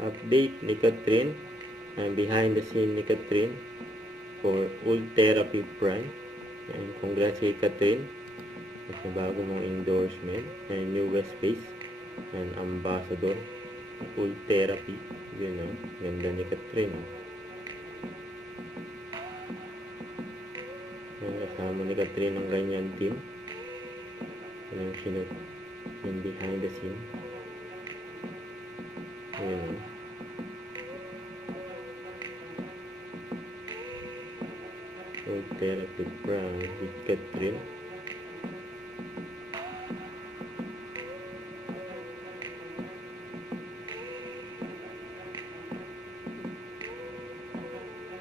Update ni Catherine, behind the scene ni Catherine for Old Therapy Prime. And congrats kay Catherine sa bago mong endorsement and newest face and ambassador Old Therapy. Yun ganda ni Catherine. Kasama ni Catherine ang kanyang team. Yung sinut yung behind the scene. Ayun Old Therapy Prime with Catherine.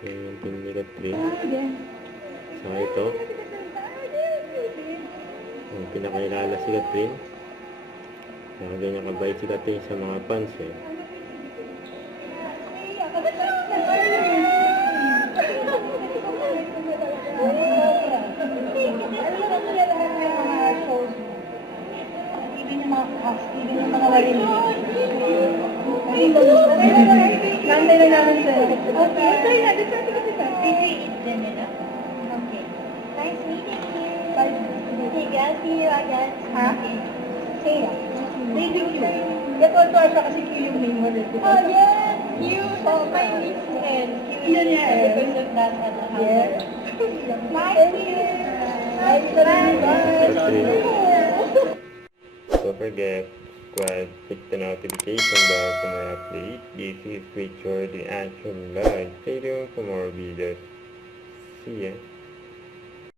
Yan yung team ni Catherine. Saka ito ang pinakilala si Catherine. Saka ganyan kabait si Catherine sa mga fans Even yung mga warin. Nantay na namin sir. Okay. Sorry na, this one kasi sir. Did you eat din nila? Okay. Nice meeting you. Bye. Okay, I'll see you again. Ha? Say that. Thank you. Natuwa siya kasi Q yung name mo rin. Oh, yes. Q. Oh, my niece friend. Q is because of that at the house. Yes. Nice to you. Nice to you. Bye. Don't forget, subscribe, click the notification bell for more updates. This is Feature the Action Live. Stay tuned for more videos. See ya.